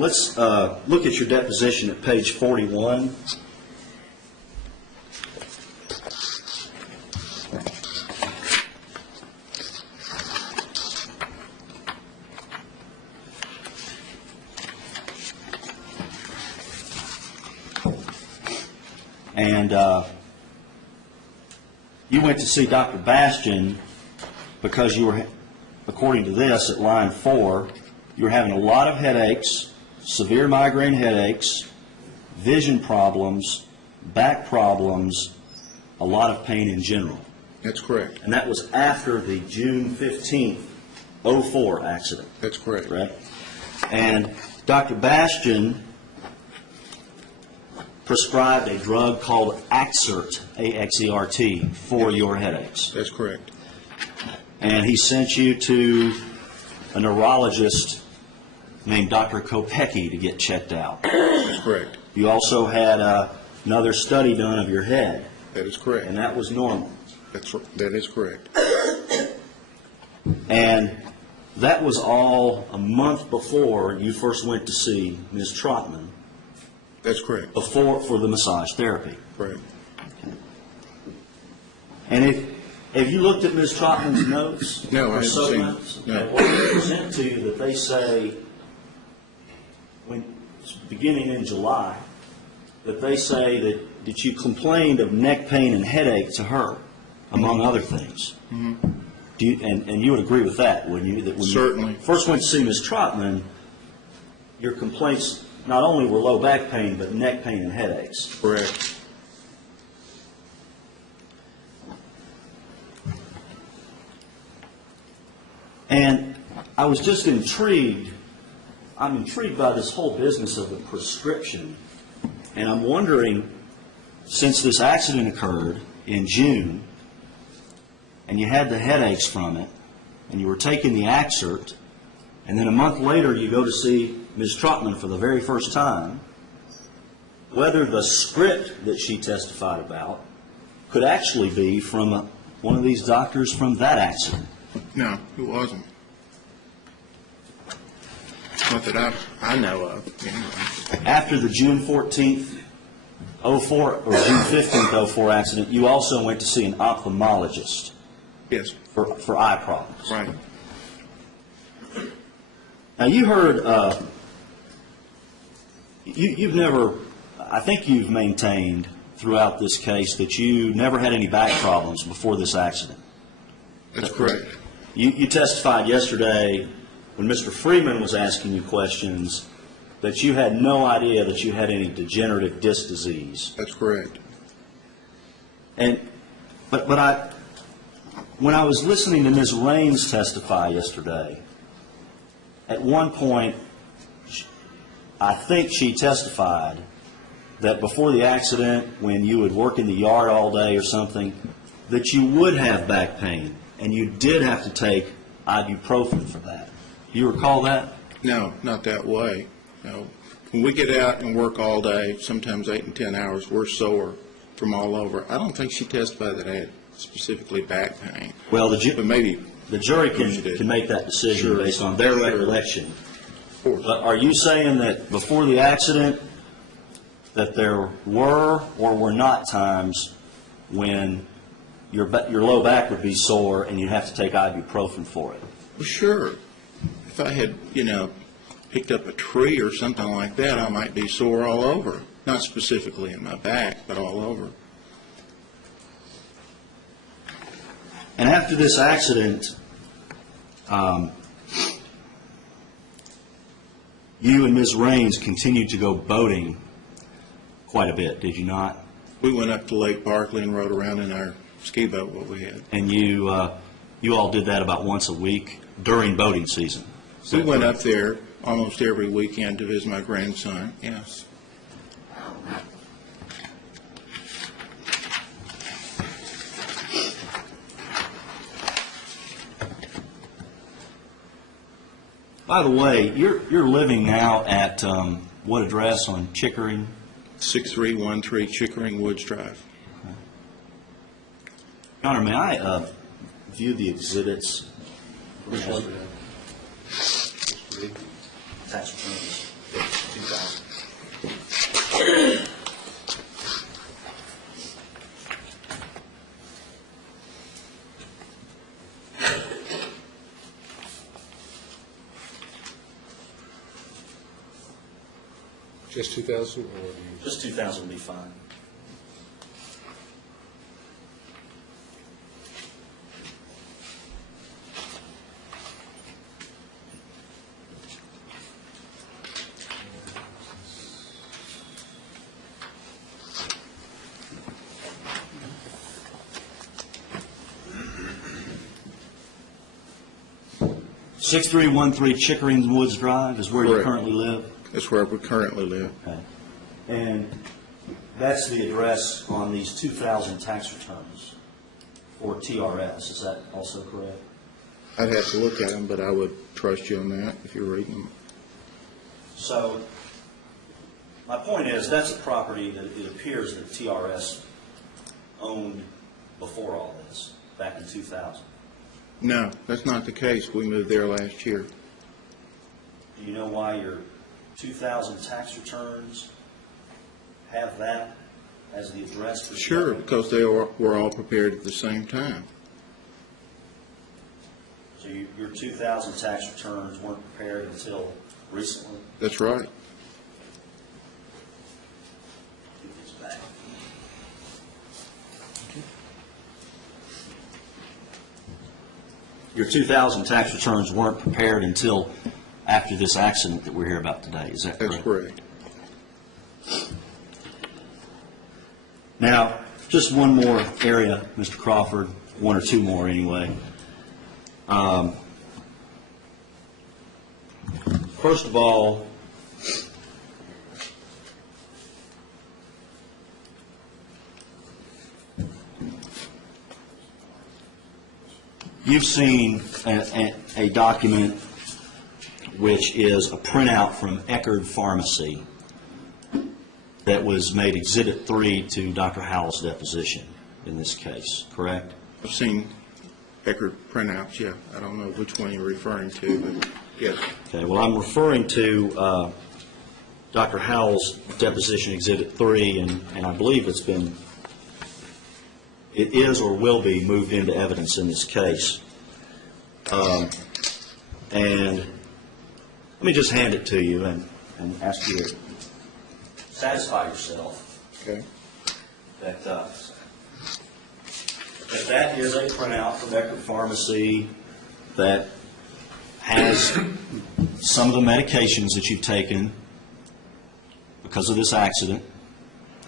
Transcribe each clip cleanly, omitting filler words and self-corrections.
let's look at your deposition at page 41. And you went to see Dr. Bastian because you were, according to this, at line 4, you were having a lot of headaches, severe migraine headaches, vision problems, back problems, a lot of pain in general. That's correct. And that was after the June 15th, 04 accident. That's correct. Correct? And Dr. Bastian prescribed a drug called Axert, A-X-E-R-T, for your headaches. That's correct. And he sent you to a neurologist named Dr. Kopecki to get checked out. That's correct. You also had another study done of your head, That is correct. and that was normal. That is correct. And that was all a month before you first went to see Ms. Trotman That's correct. for the massage therapy. Correct. And have you looked at Ms. Trotman's notes? No, I Her haven't seen them. supplements? No. Okay, what they present to you that they say, beginning in July, that they say that you complained of neck pain and headache to her, among other things. Mm-hmm. And you would agree with that, wouldn't you? That when Certainly. you first went to see Ms. Trotman, your complaints not only were low back pain, but neck pain and headaches. Correct. And I was just intrigued. I'm intrigued by this whole business of the prescription. And I'm wondering, since this accident occurred in June, and you had the headaches from it, and you were taking the Axert, and then a month later you go to see Ms. Trotman for the very first time, whether the script that she testified about could actually be from one of these doctors from that accident. No, it wasn't. Not that I know of. Anyway. After the June 14th, 04, or June 15th, 04 accident, you also went to see an ophthalmologist Yes. for eye problems. Right. Now, you heard, you've never, I think you've maintained throughout this case that you never had any back problems before this accident. That's correct. You testified yesterday when Mr. Freeman was asking you questions that you had no idea that you had any degenerative disc disease. That's correct. But when I was listening to Ms. Raines testify yesterday, at one point, I think she testified that before the accident, when you would work in the yard all day or something, that you would have back pain, and you did have to take ibuprofen for that. Do you recall that? No, not that way. No. When we get out and work all day, sometimes 8 and 10 hours, we're sore from all over. I don't think she testified that I had specifically back pain. Well, But maybe, the jury She did. can make that decision Sure. based on their Sure. recollection. of course. But are you saying that before the accident, that there were or were not times when your low back would be sore and you'd have to take ibuprofen for it? Well, sure. If I had, picked up a tree or something like that, I might be sore all over. Not specifically in my back, but all over. And after this accident, you and Ms. Raines continued to go boating quite a bit, did you not? We went up to Lake Barkley and rode around in our ski boat, what we had. And you all did that about once a week during boating season. Is We that went correct? up there almost every weekend to visit my grandson, yes. By the way, you're living now at what address on Chickering? 6313 Chickering Woods Drive. Your Honor, may I view the exhibits? Tax returns. 2,000. Just 2,000, or do you? Just 2,000 would be fine. (6313) Chickering Woods Drive is where you Correct. currently live? That's where we currently live. Okay. And that's the address on these 2,000 tax returns for TRS, is that also correct? I'd have to look at them, but I would trust you on that if you're reading them. So, my point is, that's a property that it appears that TRS owned before all this, back in 2000. No, that's not the case. We moved there last year. Do you know why your 2000 tax returns have that as the address? For Sure, because they were all prepared at the same time. So your 2000 tax returns weren't prepared until recently? That's right. Get this back. Your 2000 tax returns weren't prepared until after this accident that we're here about today, is that correct? That's correct. Now, just one more area, Mr. Crawford, one or two more anyway. First of all, you've seen a document which is a printout from Eckerd Pharmacy that was made Exhibit 3 to Dr. Howell's deposition in this case, correct? I've seen Eckerd printouts, yeah. I don't know which one you're referring to, but yes. Okay, well, I'm referring to Dr. Howell's deposition Exhibit 3, and I believe it is or will be moved into evidence in this case. And let me just hand it to you and ask you to satisfy yourself Okay. that that is a printout from Eckerd Pharmacy that has some of the medications that you've taken because of this accident,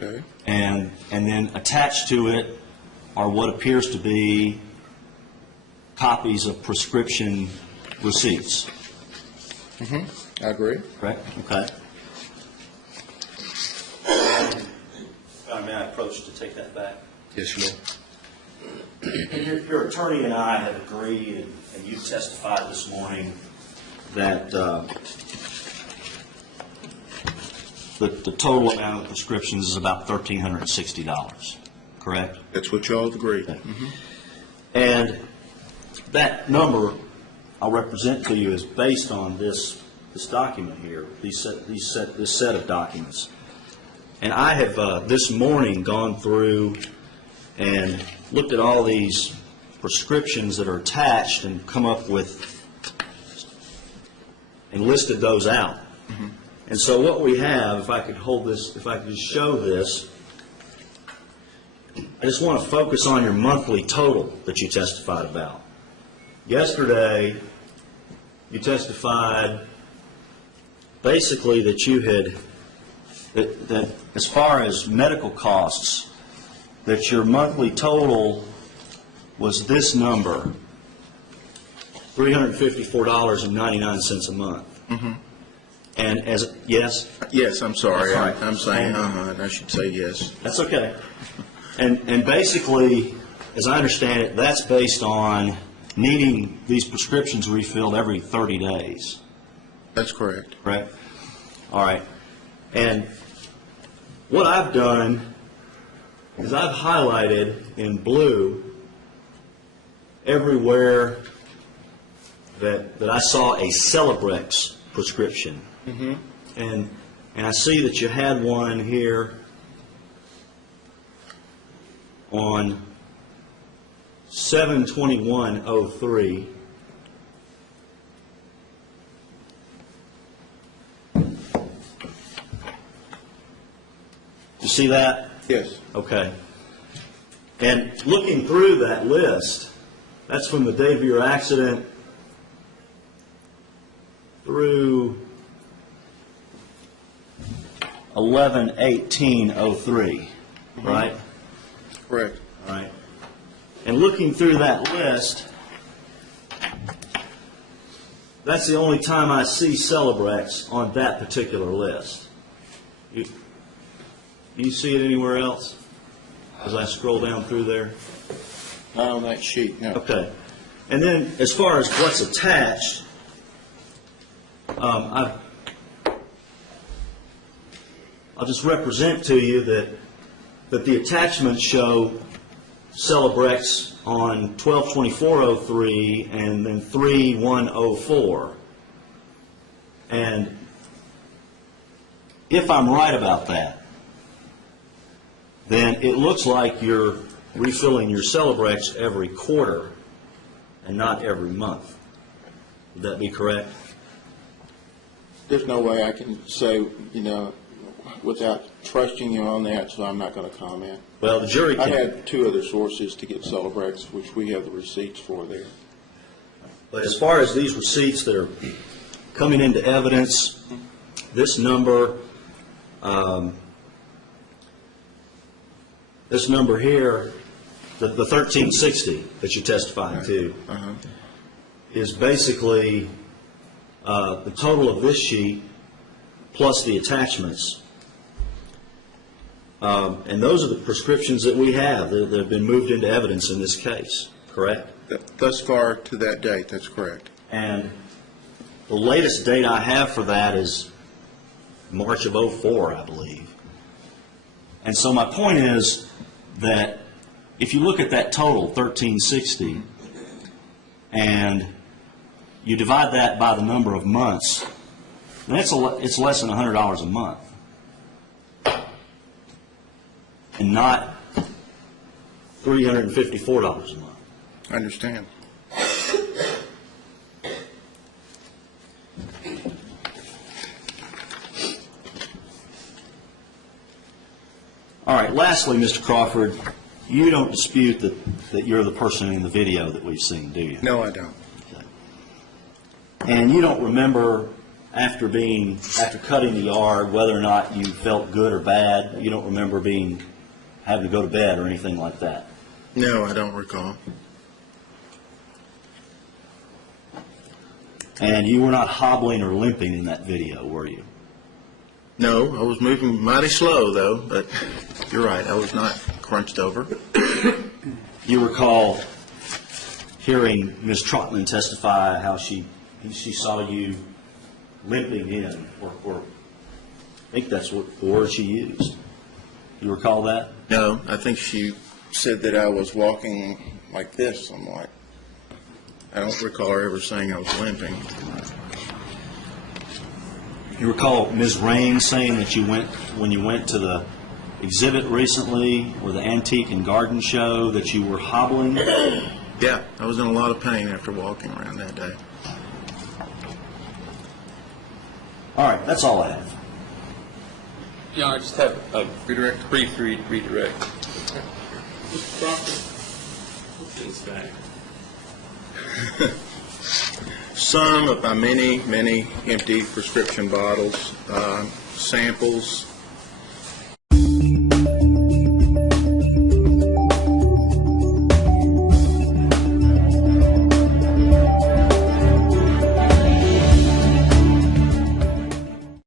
Okay. and then attached to it are what appears to be copies of prescription receipts. I agree. Correct? Okay. May I approach to take that back? Yes, you will. Your attorney and I have agreed, and you testified this morning, that the total amount of prescriptions is about $1,360, correct? That's what y'all agreed. Okay. And that number I'll represent to you is based on this document here, this set of documents. And I have this morning gone through and looked at all these prescriptions that are attached and come up with and listed those out. And so what we have, if I could hold this, if I could just show this, I just want to focus on your monthly total that you testified about. Yesterday, you testified basically that you had, that as far as medical costs, that your monthly total was this number, $354.99 a month. And as, yes? Yes, I'm sorry. That's right. I'm saying and I should say yes. That's okay. And basically, as I understand it, that's based on needing these prescriptions refilled every 30 days. That's correct. Correct? All right. And what I've done is I've highlighted in blue everywhere that I saw a Celebrex prescription. And I see that you had one here on 7/21/03. You see that? Yes. Okay. And looking through that list, that's from the date of your accident through 11/18/03, right? Correct. All right. And looking through that list, that's the only time I see Celebrex on that particular list. You see it anywhere else as I scroll down through there? Not on that sheet, no. Okay. And then as far as what's attached, I'll just represent to you that the attachments show Celebrex on 12/24/03 and then 3/1/04. And if I'm right about that, then it looks like you're refilling your Celebrex every quarter and not every month. Would that be correct? There's no way I can say, without trusting you on that, so I'm not going to comment. Well, the jury I can. had two other sources to get Celebrex, which we have the receipts for there. But as far as these receipts that are coming into evidence, this number here, the 1360 that you're testifying to, is basically the total of this sheet plus the attachments. And those are the prescriptions that we have that have been moved into evidence in this case, correct? Thus far to that date, that's correct. And the latest date I have for that is March of '04, I believe. And so my point is that if you look at that total, 1360, and you divide that by the number of months, then it's less than $100 a month, and not $354 a month. I understand. All right, lastly, Mr. Crawford, you don't dispute that you're the person in the video that we've seen, do you? No, I don't. Okay. And you don't remember after cutting the yard whether or not you felt good or bad? You don't remember having to go to bed or anything like that? No, I don't recall. And you were not hobbling or limping in that video, were you? No, I was moving mighty slow, though, but you're right, I was not crunched over. You recall hearing Ms. Trotman testify how she saw you limping in, or I think that's what the word she used. You recall that? No, I think she said that I was walking like this. I'm like, I don't recall her ever saying I was limping. You recall Ms. Rain saying that when you went to the exhibit recently, or the Antique and Garden Show, that you were hobbling? Yeah, I was in a lot of pain after walking around that day. All right, that's all I have. Yeah, I just have a brief redirect. Mr. Crawford, what's this bag? Some of my many, many empty prescription bottles, samples,